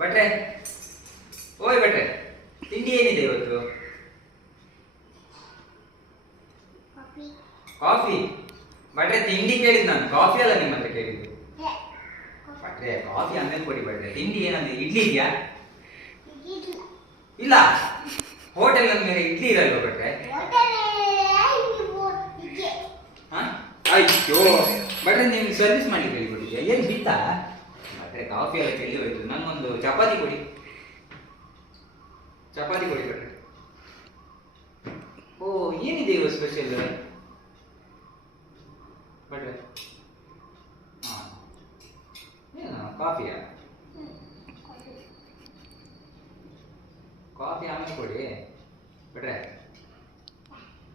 ಭಟ್ರೆ, ಓಯ್ ಭಟ್ರೆ, ತಿಂಡಿ ಏನಿದೆ ಇವತ್ತು? ಕಾಫಿ. ಭಟ್ರೆ, ತಿಂಡಿ ಕೇಳಿದ್ ನಾನು, ಕಾಫಿ ಅಲ್ಲ ನಿಮ್ಮ ಹತ್ರ ಕೇಳಿದ್ದು. ಭಟ್ರೆ, ಕಾಫಿ ಆಮೇಲೆ ಕೊಡಿ ಭಟ್ರೆ. ತಿಂಡಿ ಏನಂದ್ರೆ ಇಡ್ಲಿ ಇದೆಯಾ? ಇಲ್ಲ, ಹೋಟೆಲ್ ಮೇಲೆ ಇಡ್ಲಿ ಇರಲ್ವ ಭಟ್ರೆ? ಅಯ್ಯೋ ಭಟ್ರೆ, ನೀವು ಸರ್ವಿಸ್ ಮಾಡಿ ಹೇಳಿಕೊಟ್ಟಿದ್ಯಾ? ಏನು ಬಿತ್ತಾ? ಭಟ್ರೆ, ಕಾಫಿ ಎಲ್ಲ ಚೆಲ್ಲಿ ಹೋಯ್ತು. ನನಗೊಂದು ಚಪಾತಿ ಕೊಡಿ, ಚಪಾತಿ ಕೊಡಿ ಭಟ್ರೆ. ಓ, ಏನಿದೆ ಇವ ಸ್ಪೆಷಲ್ ಭಟ್ರೆ? ಹಾಂ, ಏನು ಕಾಫಿಯಾ? ಕಾಫಿ ಆಮೇಲೆ ಕೊಡಿ ಭಟ್ರೆ.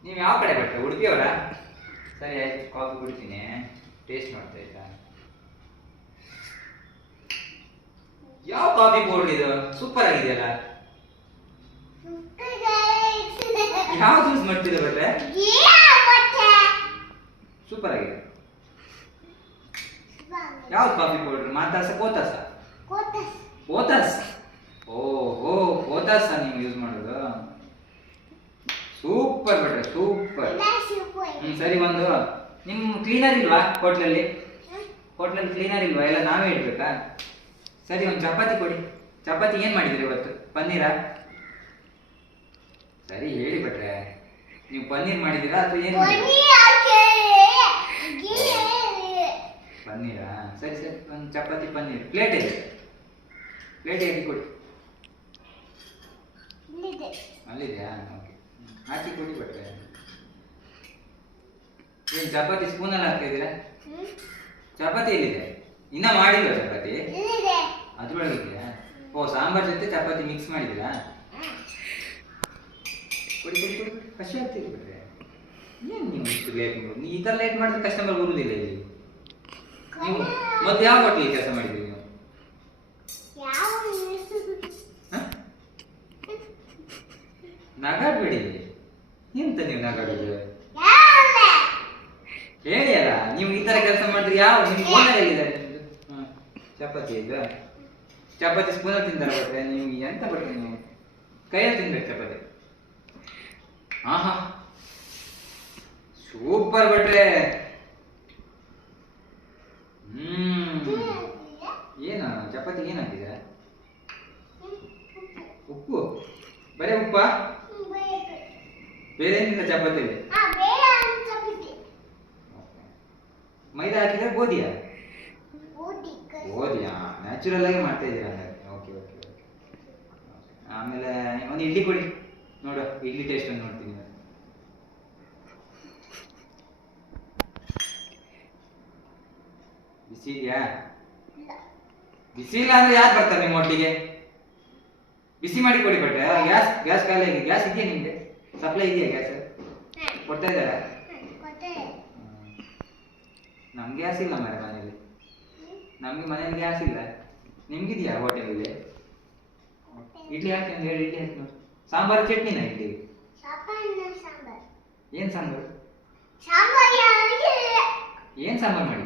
ನೀವು ಯಾವ ಕಡೆ ಭಟ್ರೆ? ಉಡುಪಿಯವರ? ಸರಿ ಆಯ್ತು, ಕಾಫಿ ಕುಡಿತೀನಿ, ಟೇಸ್ಟ್ ಮಾಡ್ತಾ ಆಯ್ತಾ? ಯಾವ ಕಾಫಿ ಪೌಡರ್ ಇದು? ಸೂಪರ್ ಆಗಿದೆಯಲ್ಲ. ಯಾವ ಯೂಸ್ ಮಾಡ್ತಿದೆ ಭಟ್ರೆ? ಸೂಪರ್ ಆಗಿದೆ. ಯಾವ ಕಾಫಿ ಪೌಡರ್? ಮಾತಾಸ ಕೋತಾಸ? ಕೋತಾಸ್. ಓಹೋ, ಕೋತಾಸ ನೀವು ಯೂಸ್ ಮಾಡೋದು? ಸೂಪರ್ ಭಟ್ರೆ, ಸೂಪರ್. ಸರಿ, ಒಂದು ನಿಮ್ಮ ಕ್ಲೀನರ್ ಇಲ್ವಾ ಹೋಟ್ಲಲ್ಲಿ? ಹೋಟ್ಲಲ್ಲಿ ಕ್ಲೀನರ್ ಇಲ್ವಾ? ಎಲ್ಲ ನಾವೇ ಇಡ್ಬೇಕಾ? ಸರಿ, ಒಂದು ಚಪಾತಿ ಕೊಡಿ. ಚಪಾತಿ ಏನು ಮಾಡಿದ್ರಿ ಇವತ್ತು? ಪನ್ನೀರಾ? ಸರಿ ಹೇಳಿ ಭಟ್ರೆ, ನೀವು ಪನ್ನೀರ್ ಮಾಡಿದ್ದೀರಾ ಅಥವಾ ಏನು? ಪನ್ನೀರಾ? ಸರಿ ಸರಿ, ಒಂದು ಚಪಾತಿ ಪನ್ನೀರ್ ಪ್ಲೇಟ್ ಇದೆ, ಪ್ಲೇಟ್ ಹೇಗೆ ಕೊಡಿ. ಅಲ್ಲಿದೆಯಾ? ಓಕೆ, ಹಾಕಿ ಕೊಡಿ ಭಟ್ರೆ. ಏನು ಚಪಾತಿ ಸ್ಪೂನಲ್ಲಿ ಹಾಕ್ತಾ ಇದ್ದೀರಾ? ಚಪಾತಿ ಎಲ್ಲಿದೆ? ಇನ್ನ ಮಾಡಿಲ್ವಾ ಚಪಾತಿ? ಅದ್ರೊಳಗೆ ಇದೆಯಾ? ಓ, ಸಾಂಬಾರ್ ಜೊತೆ ಚಪಾತಿ ಮಿಕ್ಸ್ ಮಾಡಿದ್ದೀರಾ? ಕೊಡಿ ಕೊಡಿ ಕೊಡಿ, ಖುಷಿ ಆಗ್ತಿದೆ ಭಟ್ರೆ. ಏನು ನೀವು ಇಷ್ಟು ಲೇಟ್ ಮಾಡಿ? ಈ ಥರ ಲೇಟ್ ಮಾಡಿದ್ರೆ ಕಸ್ಟಮರ್ ಬರುವುದಿಲ್ಲ ಇಲ್ಲಿ. ನೀವು ಮತ್ತೆ ಯಾವ ಹೋಟ್ಲಿಗೆ ಕೆಲಸ ಮಾಡಿದ್ದೀರಿ ನೀವು? ನಗಾಡ್ಬೇಡಿ. ಎಂತ ನೀವು ನಗಾಡೋದು? ಹೇಳಿ ಅಲ್ಲ, ನೀವು ಈ ತರ ಕೆಲಸ ಮಾಡಿದ್ರೆ ಯಾವ ನಿಮ್ಮ ಓನರ್ ಎಲ್ಲಿದ್ದಾರೆ? ಚಪಾತಿ ಇದು, ಚಪಾತಿ ಸ್ಪೂನಲ್ಲಿ ತಿಂದಾರ ಭಟ್ರೆ? ನೀವು ಎಂತ ಭಟ್ರೆ, ನೀವು ಕೈಯಲ್ಲಿ ತಿನ್ಬೇಕು ಚಪಾತಿ. ಹಾ ಹಾ, ಸೂಪರ್ ಭಟ್ರೆ. ಏನು ಚಪಾತಿ ಏನಾಗಿದೆ? ಉಪ್ಪು? ಬರೀ ಉಪ್ಪಾ? ಬೇರೆ ಏನಿಲ್ಲ ಚಪಾತಿಯಲ್ಲಿ? ಮೈದಾ ಹಾಕಿದ್ರೆ ಗೋಧಿಯಾ? ಗೋಧಿಯಾ? ನ್ಯಾಚುರಲ್ ಆಗಿ ಮಾಡ್ತಾ ಇದ್ದೀರಾ ಹಂಗಾರೆ. Okay okay okay. ಆಮೇಲೆ ಒಂದು ಇಡ್ಲಿ ಕೊಡಿ, ನೋಡು ಇಡ್ಲಿ ಟೇಸ್ಟ್ ಅನ್ನು ನೋಡ್ತೀನಿ. ಬಿಸಿ ಇದೆಯಾ? ಬಿಸಿ ಇಲ್ಲ ಅಂದ್ರೆ ಯಾರು ಬರ್ತಾರೆ ನಿಮ್ಮ ಒಟ್ಟಿಗೆ? ಬಿಸಿ ಮಾಡಿ ಕೊಡಿ ಭಟ್ರೆ. ಗ್ಯಾಸ್ ಗ್ಯಾಸ್ ಖಾಲಿ ಆಗಿದೆ. ಗ್ಯಾಸ್ ಇದೆಯಾ ನಿಮಗೆ? ಸಪ್ಲೈ ಇದೆಯಾ ಗ್ಯಾಸ್? ಕೊಡ್ತಾ ಇದ್ದಾರಾ? ನಮ್ಗೆ ಗ್ಯಾಸ್ ಇಲ್ಲ ಮರೆ ಮನೇಲಿ. ನಮ್ಗೆ ಮನೇಲಿ ಗ್ಯಾಸ್ ಇಲ್ಲ. ನಿಮ್ಗಿದೆಯಾ ಹೋಟೆಲಲ್ಲಿ? ಇಡ್ಲಿ ಹಾಕಿ ಅಂತ ಹೇಳಿ ಇಡ್ಲಿ ಹಾಕಿ ನೋಡಿ. ಸಾಂಬಾರು ಚಟ್ನಿನ ಇಡ್ಲಿ? ಏನು ಸಾಂಬಾರು? ಏನು ಸಾಂಬಾರು ಮಾಡಿ?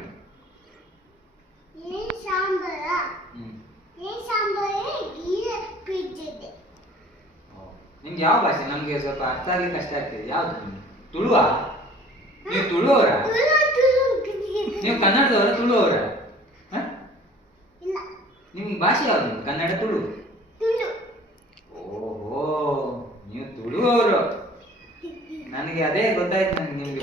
ನಿಮ್ಗೆ ಯಾವ ಭಾಷೆ? ನಮ್ಗೆ ಸ್ವಲ್ಪ ಅರ್ಥ ಆಗ್ಲಿಕ್ಕೆ ಕಷ್ಟ ಆಗ್ತದೆ. ಯಾವ್ದು ನಿಮ್ಗೆ? ತುಳುವಾ? ನೀವು ತುಳುವವರ? ನೀವು ಕನ್ನಡದವರ ತುಳುವವರ? ನಿಮ್ಗೆ ಭಾಷೆ ಯಾವ್ದು? ಕನ್ನಡ ತುಳು? ಓಹೋ, ನೀವು ತುಳುವವರು. ನನಗೆ ಅದೇ ಗೊತ್ತಾಯ್ತು. ನನಗೆ ನಿಮ್ಗೆ